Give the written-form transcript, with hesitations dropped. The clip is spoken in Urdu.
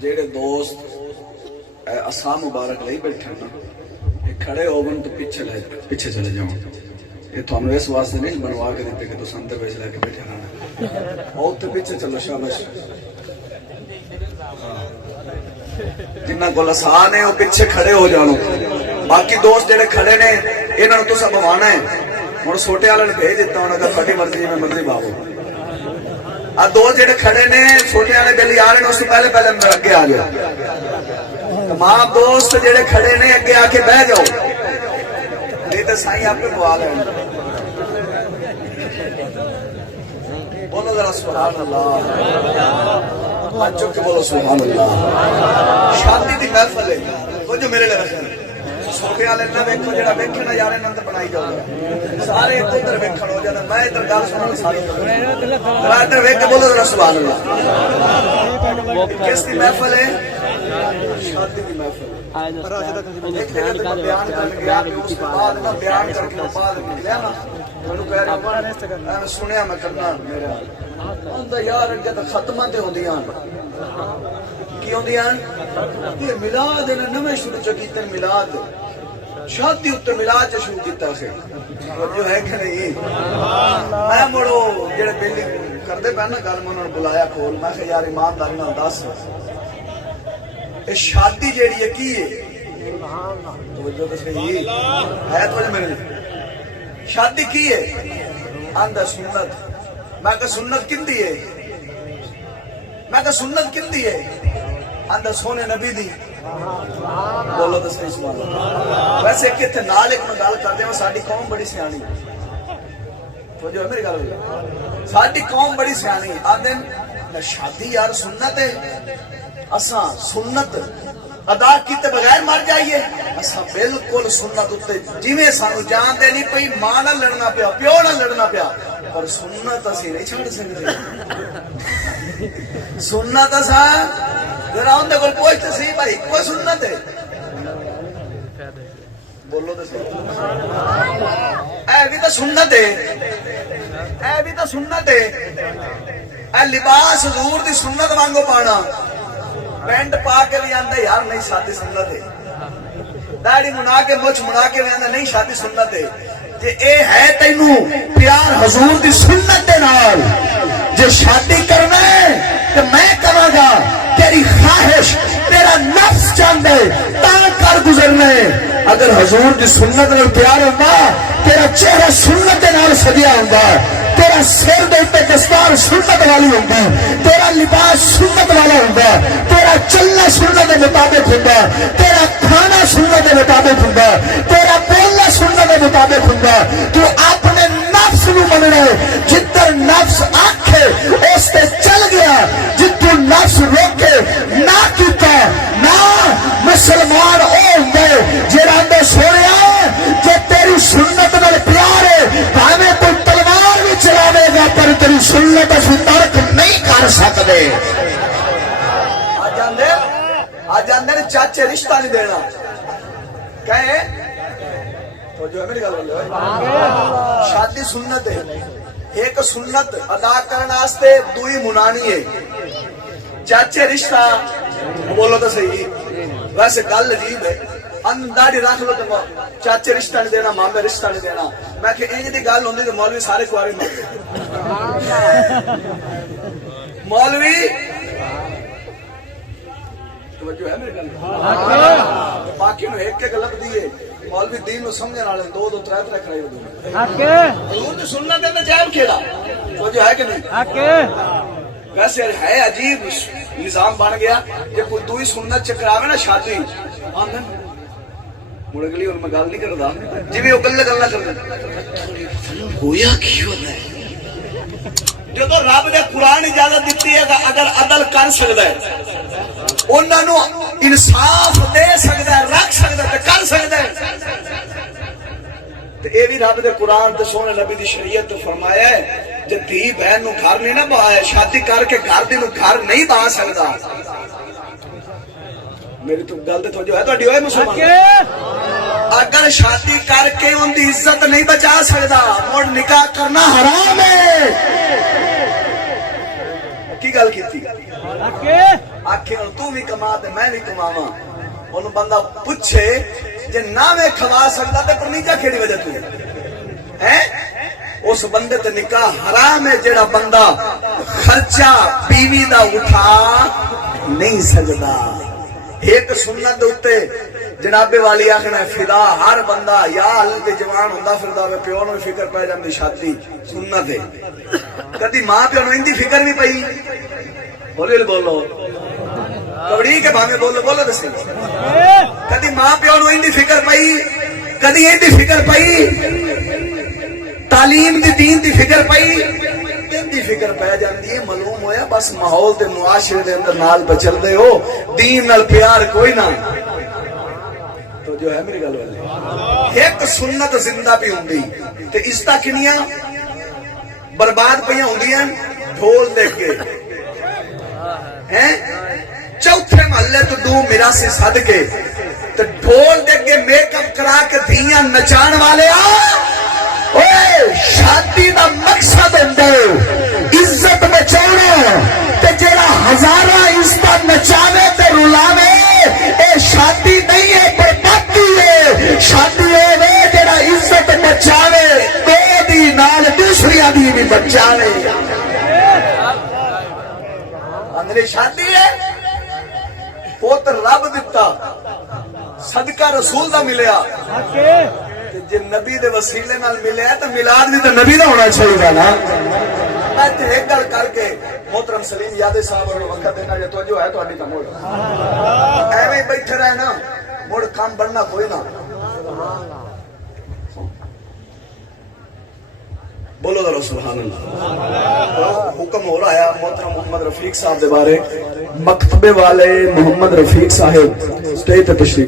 جیڑے دوست اسا مبارک لئی بیٹھے نا کھڑے ہوگن تو پیچھے چلے جاؤ. یہ تھانوں اس واسطے نہیں بنوا کے دیتے کہ تس اندر ویچ لے کے بیٹھے رہنا اور تو پیچھے چلو. شاباش. جنہ کو آسان ہے وہ پیچھے کھڑے ہو جانو. باقی دوست جڑے کھڑے نے انہوں نے تسا بوانا ہے. ہوں چھوٹے والے نے بھیج دیتا ہوں اگر تھوڑی مرضی میں مرضی باو. دوست جڑے کھڑے نے چھوٹے والے بلی آ رہے ہیں اس سے پہلے اندر اگے آ گیا. تمام دوست جڑے کھڑے نے اگے آ کے بہ جاؤ نہیں تو سائیں آپ کو بوا لیں. بولو ذرا سبحان اللہ. چک کے بولو سبحان اللہ. شادی دی محفل ہے وہ جو میرے لئے رکھیں چھوٹے والے نہ ویکھو جڑا ویکھے نہ یار نند بنائی جاؤ سارے ادھر ویکھن ہو جانا. میں ادھر گل سنن ساری ادھر ویکھ کے بولو ذرا سبحان اللہ. کس دی محفل ہے؟ شادی دی محفل. ایک جگہ تے بیان کر گیا کہ اس کے بعد نہ بیان کر کے بعد نکلیا نا میں کہہ رہا میں سنیا میں کرنا میرا اوندا یار اگے تے ختماں تے ہوندیاں کی ہوندیاں یہ میلاد نے نویں شروع کیتے. میلاد شادی تے میلاد شروع کیتا ہے جو ہے کہ نہیں. میں مڑو جڑے بیلی کردے پے نا گل میں انہاں نوں بلایا کول. میں کہ یار ایمانداری نال دس اے شادی جیڑی ہے کی ہے؟ توجہ تے صحیح ہے توجہ میرے شادی کی ہے؟ آندا سنت. میں کہ سنت کندی ہے؟ میں کہ سنت کندی ہے؟ آندا سونے نبی دی. بولو تو صحیح سبحان اللہ. ویسے کتنے نال ایک میں گل کردے ہاں ساڈی قوم بڑی سیانی توجہ ہے میری گل ہوئی. ساڈی قوم بڑی سیانی آندے شادی یار سنت ہے اساں سنت ادا کیتے بغیر مر جائیے. اساں بالکل سنت اتے جویں سانو جان دینی پئی ماں نال لڑنا پیا پیو نال لڑنا پیا پر سنت اسی نہیں چھڈ سکدے. سنت اساں ذرا اون دے کول پوچھتے سی بھائی کوئی سنت ہے؟ بولو تے صحیح. اے بھی تو سنت ہے. اے بھی تو سنت ہے. اے لباس حضور دی سنت وانگو پانا پینٹ پا کے بھی آندا یار نہیں شادی سنت ہے. داڑھی منا کے مچھ منا کے بھی آندا نہیں شادی سنت ہے. جے اے ہے تینوں پیار حضور دی سنت دے نال جے شادی کرنا ہے تے میں کراں گا. تیری خواہش تیرا نفس چاہندے تاں کر گزرنا ہے. اگر حضور دی سنت نال پیار ہوندا تیرا چہرہ سنت دے نال سجیا ہوندا. تیرا سر دے تے دستار سنت والی ہوندی. تیرا لباس سنت والا ہوندا. تیرا چلنا سنت دے مطابق ہوندا. تیرا کھانا سنت دے مطابق ہوندا. تیرا بولنا سنت دے مطابق ہوندا. تو اپنے نفس نو مننا ہے. جدھر نفس آکھے اس تے چل گیا. جتوں نفس روکے نہ کیتا نہ مسلمان او ہوندا جڑا اندر سونیا جے تیری سنت نال پیار ہے بھاویں تو تلوار بھی چلاوے گا پر تیری سنت اسی ترک نہیں کر سکدے. آج اندر چاچے رشتہ نہیں دینا کہے تو جو ہے میری گل بولے شادی سنت ہے. ایک سنت ادا کرنے واسطے دوئی منانی ہے. چاچے رشتہ بولو تو صحیح. ویسے گل عجیب ہے داڑھی رکھ لو تو چاچے رشتہ نہیں دینا مامے رشتہ نہیں دینا. میں کہ انج دی گل ہوندی تو مولوی سارے کوارے مرتے. مولوی توجہ ہے میرے گل باقی نو ایک گل لبدی ہے. مولوی دین نو سمجھن والے دو دو ترے ترے کھڑے ہو گئے. حضور دی سنت دے جائب کیڑا توجہ ہے کہ نہیں. ویسے ہے عجیب نظام بن گیا کہ کوئی دوئی سنت چکراوے نا شادی آندن مڑ گلی ان میں گل نہیں کردا جی بھی وہ گل نہ کردا ہویا کی ہوتا ہے. جدو رب نے قرآن اجازت دیتی ہے کہ اگر عدل کر سکتا ہے انہاں نو انصاف دے سکتا ہے رکھ سکتا ہے کر سکتا ہے. اے بھی رب دے قرآن تے سونے نبی دی شریعت تو فرمایا ہے جے دھی بہن نو گھر نہیں نہ بایا شادی کر کے گھر دی نو گھر نہیں با سکدا. میری تو گل تے توجہ ہے تہاڈی ہوئے مسلمان اگر شادی کر کے ان دی عزت نہیں بچا سکدا مڑ نکاح کرنا حرام ہے. کی گل کیتی آخر تو بھی کما تے میں بھی کماواں انہوں بندہ پوچھے جے نہ میں کھوا سکتا تے پر نیچا کھیڑی وجہ تو ہے اس بندے تے نکاح حرام ہے جڑا بندہ خرچہ بیوی دا اٹھا نہیں سکتا ایک سنت ہوتے جناب والی آخنا فدا ہر بندہ یا حالت جوان ہوندا پھردا وے پیو نوں فکر پے جاندی شادی سنت ہے کدی ماں پیو نوں اندی فکر نہیں پئی بولو کبڑی کے بھاوے بولو دسی کدی ماں پیو نوں اندی فکر پئی کدی اندی فکر پئی تعلیم دی دین دی فکر پئی دی فکر پہ جاندی ہے معلوم ہویا بس ماحول تے معاشرے دے اندر نال بچل دے ہو دین نال پیار کوئی نہ تو جو ہے میری گل والے ایک سنت زندہ بھی ہوندی تے عزت کنیاں برباد پیاں ہوندیاں ڈھول دیکھ کے ہیں چوتھے محلے تو دو میراثی سد کے تے ڈھول دیکھ کے میک اپ کرا کے دھیاں نچان والے شادی دا مقصد ہوندا عزت بچانا تے جڑا ہزاراں عزت نچاوے تے رلاوے اے شادی نہیں ہے بربادی ہے شادی ہے جڑا عزت بچاوے دو دی نال دوسری دی بھی بچاوے اندر شادی ہے پوتر رب دتا صدقہ رسول دا ملیا جی نبی دے وسیلے نال ملیا تو میلاد بھی تو نبی دا ہونا چاہیے نا میں تے ایک گل کر کے محترم سلیم یادے صاحب اور وقت دینا جو توجہ ہے تہاڈی تے موڑ ایویں بیٹھے رہے نا مڑ کام بننا کوئی نہ بولو ذرا سبحان اللہ حکم ہو رہا ہے محترم محمد رفیق صاحب دے بارے مکتبے والے محمد رفیق صاحب اسٹیج تے تشریف